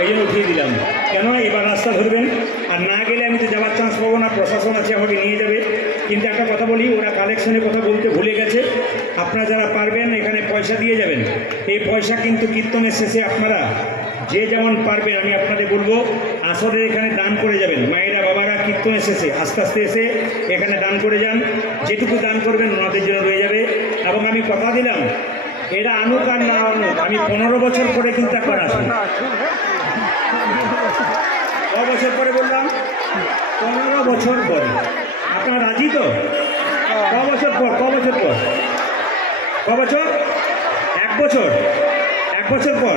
এই জন্য উঠিয়ে দিলাম। কেন এবার রাস্তা ধরবেন, আর না গেলে আমি তো যাওয়ার চান্স পাবো না, প্রশাসন আছে আমাকে নিয়ে যাবে। কিন্তু একটা কথা বলি, ওরা কালেকশনের কথা বলতে ভুলে গেছে। আপনারা যারা পারবেন এখানে পয়সা দিয়ে যাবেন। এই পয়সা কিন্তু কীর্তনের শেষে আপনারা যে যেমন পারবেন, আমি আপনাদের বলবো আসরের এখানে দান করে যাবেন। মায়েরা বাবারা কীর্তনের শেষে আস্তে আস্তে এসে এখানে দান করে যান। যেটুকু দান করবেন ওনাদের জন্য রয়ে যাবে। এবং আমি কথা দিলাম, এরা আনুক আর না আনুক, আমি 15 বছর পরে কিন্তু একবার আসবো। ক বছর পরে বললাম? 15 বছর পরে। আপনারা রাজি তো? ক বছর পর? ক বছর পর? ক বছর? 1 বছর। 1 বছর পর।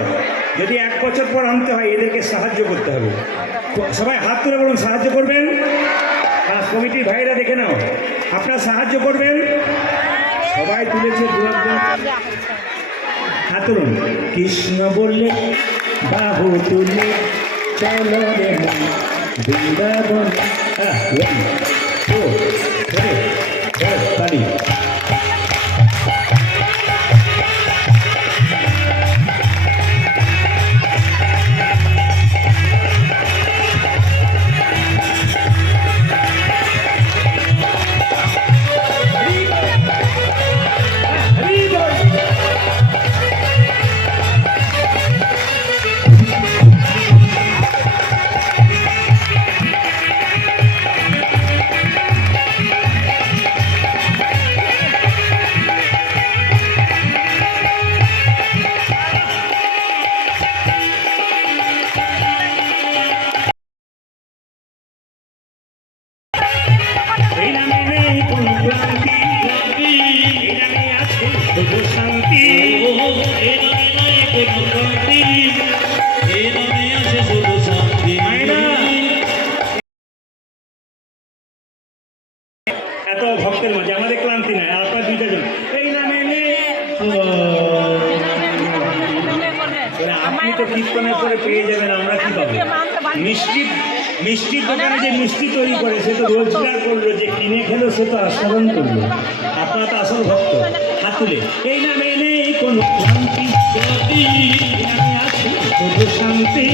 যদি 1 বছর পর আনতে হয়, এদেরকে সাহায্য করতে হবে। সবাই হাত তুলে বলুন সাহায্য করবেন। কমিটির ভাইরা দেখে নাও, আপনারা সাহায্য করবেন। সবাই তুলেছে, হাত তুলুন। কৃষ্ণ বললে বাহু তুলে চলো রে বৃন্দাবন। তালি। এত ভক্তের মাঝে আমাদের ক্লান্তি নাই। আপনার 2টা জন এই নামে আপনি তো কীর্তনের করে পেয়ে যাবেন, আমরা কি পাবো? মিষ্টির দোকানে যে মিষ্টি তৈরি করে সে তো রোজগার করলো, যে কিনে খেলো সে তো আস্বাদন করলো। আপনারা তো আসল ভক্ত। হাত তুলে এই নামে নেই কোনো ক্লান্তি, আমি আছি শুধু শান্তি।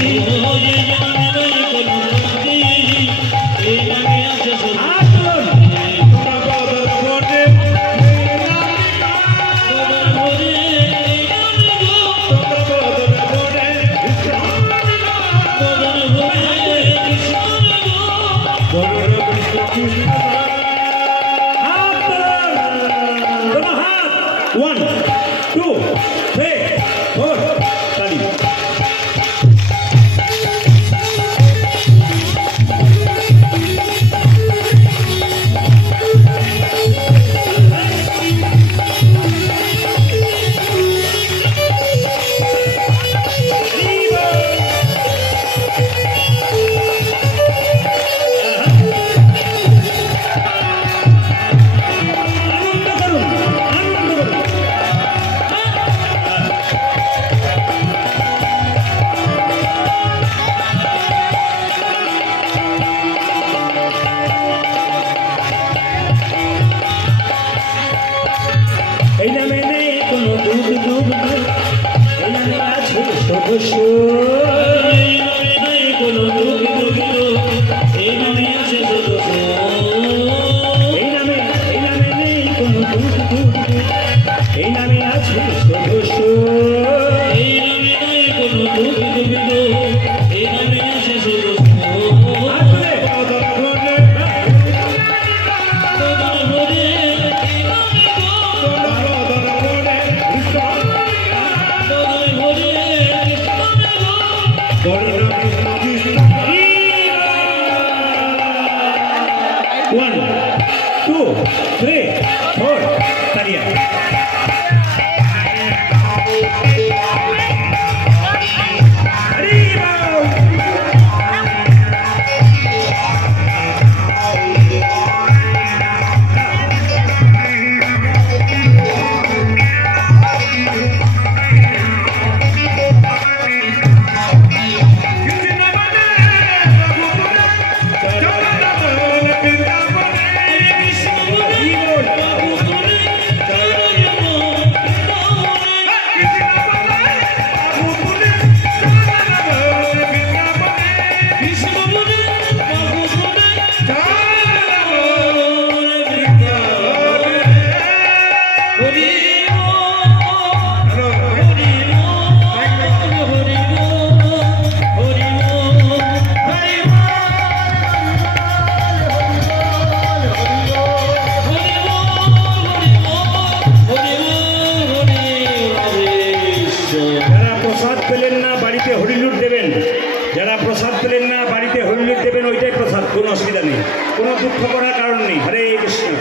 না বাড়িতে হরিলির দেবেন, ওইটাই প্রসাদ, কোনো অসুবিধা নেই, কোনো দুঃখ করার কারণ নেই। হরে কৃষ্ণ।